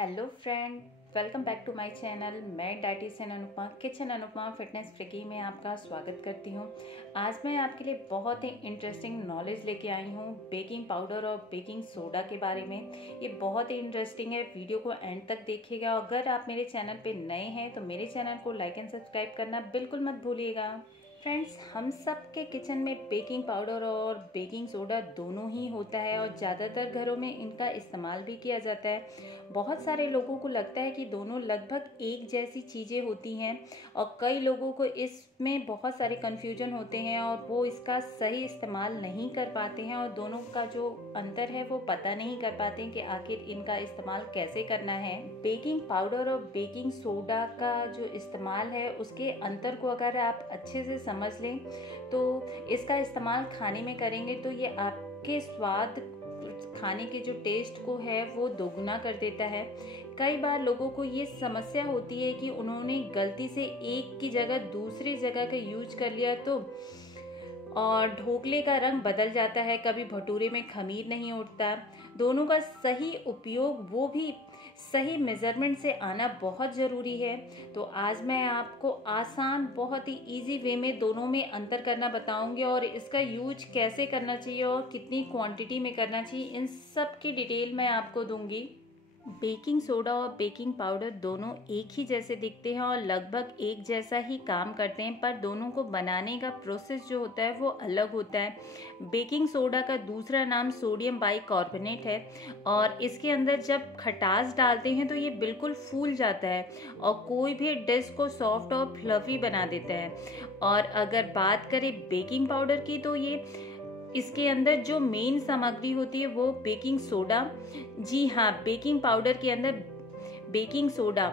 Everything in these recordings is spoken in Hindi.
Hello friend, welcome back to my channel. मैं dietitian Anupama kitchen Anupama fitness freaky में आपका स्वागत करती हूँ। आज मैं आपके लिए बहुत ही इंटरेस्टिंग नॉलेज लेके आई हूँ बेकिंग पाउडर और बेकिंग सोडा के बारे में। ये बहुत ही इंटरेस्टिंग है, वीडियो को एंड तक देखिएगा। अगर आप मेरे चैनल पे नए हैं तो मेरे चैनल को लाइक एंड सब्सक्राइब करना बिल्कुल मत भूलिएगा। फ्रेंड्स, हम सब के किचन में बेकिंग पाउडर और बेकिंग सोडा दोनों ही होता है और ज़्यादातर घरों में इनका इस्तेमाल भी किया जाता है। बहुत सारे लोगों को लगता है कि दोनों लगभग एक जैसी चीज़ें होती हैं और कई लोगों को इसमें बहुत सारे कन्फ्यूजन होते हैं और वो इसका सही इस्तेमाल नहीं कर पाते हैं और दोनों का जो अंतर है वो पता नहीं कर पाते हैं कि आखिर इनका इस्तेमाल कैसे करना है। बेकिंग पाउडर और बेकिंग सोडा का जो इस्तेमाल है उसके अंतर को अगर आप अच्छे से समझ लें तो इसका इस्तेमाल खाने में करेंगे तो ये आपके स्वाद, खाने के जो टेस्ट को है वो दोगुना कर देता है। कई बार लोगों को ये समस्या होती है कि उन्होंने गलती से एक की जगह दूसरी जगह का यूज कर लिया तो और ढोकले का रंग बदल जाता है, कभी भटूरे में खमीर नहीं उठता। दोनों का सही उपयोग, वो भी सही मेजरमेंट से आना बहुत ज़रूरी है। तो आज मैं आपको आसान, बहुत ही इजी वे में दोनों में अंतर करना बताऊंगी और इसका यूज कैसे करना चाहिए और कितनी क्वांटिटी में करना चाहिए, इन सब की डिटेल मैं आपको दूंगी। बेकिंग सोडा और बेकिंग पाउडर दोनों एक ही जैसे दिखते हैं और लगभग एक जैसा ही काम करते हैं, पर दोनों को बनाने का प्रोसेस जो होता है वो अलग होता है। बेकिंग सोडा का दूसरा नाम सोडियम बाइकार्बोनेट है और इसके अंदर जब खटास डालते हैं तो ये बिल्कुल फूल जाता है और कोई भी डिश को सॉफ्ट और फ्लफी बना देता है। और अगर बात करें बेकिंग पाउडर की तो ये इसके अंदर जो मेन सामग्री होती है वो बेकिंग सोडा, जी हाँ, बेकिंग पाउडर के अंदर बेकिंग सोडा,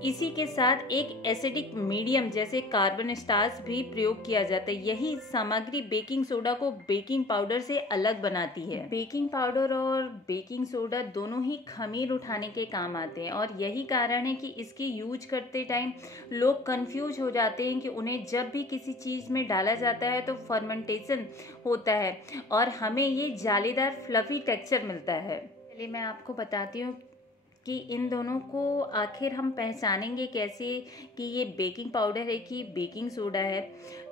इसी के साथ एक एसिडिक मीडियम जैसे कार्बन स्टार्च भी प्रयोग किया जाता है। यही सामग्री बेकिंग सोडा को बेकिंग पाउडर से अलग बनाती है। बेकिंग पाउडर और बेकिंग सोडा दोनों ही खमीर उठाने के काम आते हैं और यही कारण है कि इसकी यूज करते टाइम लोग कंफ्यूज हो जाते हैं कि उन्हें जब भी किसी चीज़ में डाला जाता है तो फर्मेंटेशन होता है और हमें ये जालीदार फ्लफी टेक्सचर मिलता है। चलिए मैं आपको बताती हूँ कि इन दोनों को आखिर हम पहचानेंगे कैसे कि ये बेकिंग पाउडर है कि बेकिंग सोडा है।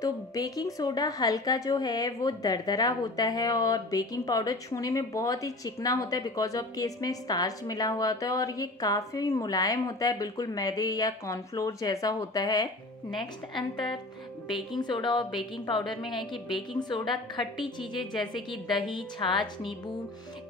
तो बेकिंग सोडा हल्का जो है वो दरदरा होता है और बेकिंग पाउडर छूने में बहुत ही चिकना होता है, बिकॉज ऑफ कि इसमें स्टार्च मिला हुआ होता है और ये काफ़ी मुलायम होता है, बिल्कुल मैदे या कॉर्नफ्लोर जैसा होता है। नेक्स्ट अंतर बेकिंग सोडा और बेकिंग पाउडर में है कि बेकिंग सोडा खट्टी चीज़ें जैसे कि दही, छाछ, नींबू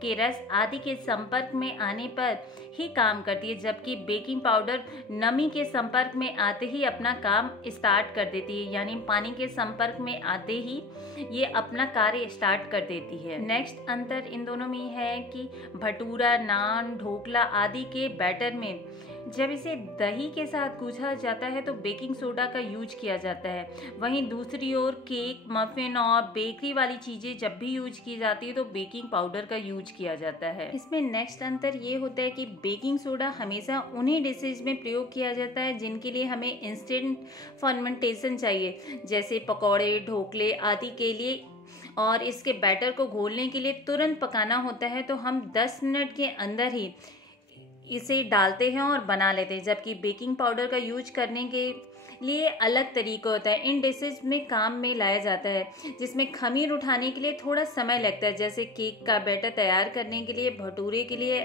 के रस आदि के संपर्क में आने पर ही काम करती है, जबकि बेकिंग पाउडर नमी के संपर्क में आते ही अपना काम स्टार्ट कर देती है, यानी पानी के संपर्क में आते ही ये अपना कार्य स्टार्ट कर देती है। नेक्स्ट अंतर इन दोनों में है कि भटूरा, नान, ढोकला आदि के बैटर में जब इसे दही के साथ गूंथा जाता है तो बेकिंग सोडा का यूज किया जाता है। वहीं दूसरी ओर केक, मफिन और बेकरी वाली चीज़ें जब भी यूज की जाती है तो बेकिंग पाउडर का यूज किया जाता है। इसमें नेक्स्ट अंतर ये होता है कि बेकिंग सोडा हमेशा उन्हीं डिशेज में प्रयोग किया जाता है जिनके लिए हमें इंस्टेंट फर्मेंटेशन चाहिए, जैसे पकौड़े, ढोकले आदि के लिए, और इसके बैटर को घोलने के लिए तुरंत पकाना होता है तो हम 10 मिनट के अंदर ही इसे डालते हैं और बना लेते हैं, जबकि बेकिंग पाउडर का यूज करने के लिए अलग तरीका होता है। इन डिशेज में काम में लाया जाता है जिसमें खमीर उठाने के लिए थोड़ा समय लगता है, जैसे केक का बैटर तैयार करने के लिए, भटूरे के लिए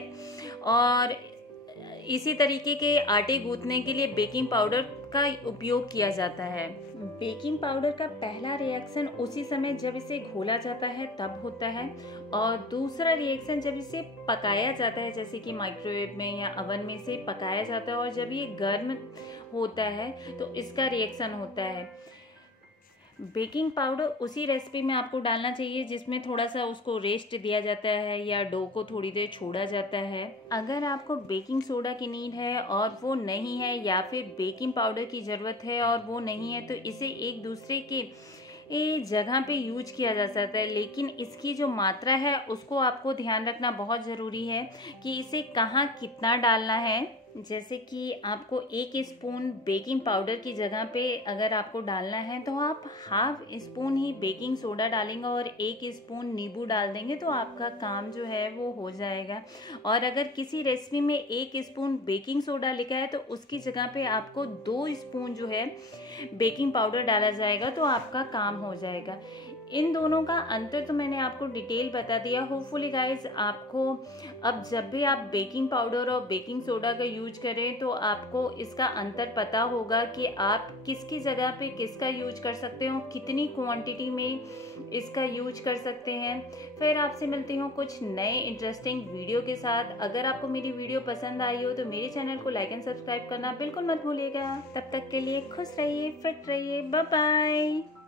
और इसी तरीके के आटे गूंथने के लिए बेकिंग पाउडर का उपयोग किया जाता है। बेकिंग पाउडर का पहला रिएक्शन उसी समय जब इसे घोला जाता है तब होता है और दूसरा रिएक्शन जब इसे पकाया जाता है, जैसे कि माइक्रोवेव में या अवन में से पकाया जाता है और जब ये गर्म होता है तो इसका रिएक्शन होता है। बेकिंग पाउडर उसी रेसिपी में आपको डालना चाहिए जिसमें थोड़ा सा उसको रेस्ट दिया जाता है या डो को थोड़ी देर छोड़ा जाता है। अगर आपको बेकिंग सोडा की नीड है और वो नहीं है, या फिर बेकिंग पाउडर की ज़रूरत है और वो नहीं है, तो इसे एक दूसरे के जगह पे यूज किया जा सकता है, लेकिन इसकी जो मात्रा है उसको आपको ध्यान रखना बहुत ज़रूरी है कि इसे कहाँ कितना डालना है। जैसे कि आपको 1 स्पून बेकिंग पाउडर की जगह पे अगर आपको डालना है तो आप हाफ स्पून ही बेकिंग सोडा डालेंगे और 1 स्पून नींबू डाल देंगे तो आपका काम जो है वो हो जाएगा। और अगर किसी रेसिपी में 1 स्पून बेकिंग सोडा लिखा है तो उसकी जगह पे आपको 2 स्पून जो है बेकिंग पाउडर डाला जाएगा तो आपका काम हो जाएगा। इन दोनों का अंतर तो मैंने आपको डिटेल बता दिया। होपफुली गाइज आपको अब जब भी आप बेकिंग पाउडर और बेकिंग सोडा का यूज करें तो आपको इसका अंतर पता होगा कि आप किसकी जगह पे किसका यूज कर सकते हो, कितनी क्वांटिटी में इसका यूज कर सकते हैं। फिर आपसे मिलती हूँ कुछ नए इंटरेस्टिंग वीडियो के साथ। अगर आपको मेरी वीडियो पसंद आई हो तो मेरे चैनल को लाइक एंड सब्सक्राइब करना बिल्कुल मत भूलिएगा। तब तक के लिए खुश रहिए, फिट रहिए, बाय बाय।